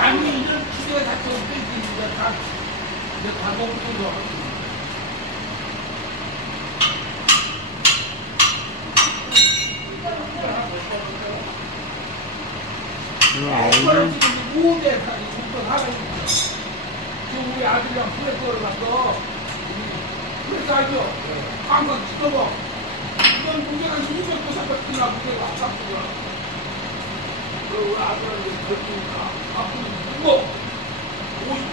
아니 이런 기대가 다 좀 이제 다 먹고 무대 하는 지금 우리 아들이랑 프레스를 갔어. 프레스 알죠? 항상 지켜봐. 이건 무게가 200% 끝나 무게가 아깝구나. 우리 아들한테 결정이니까 앞으로 무거 50.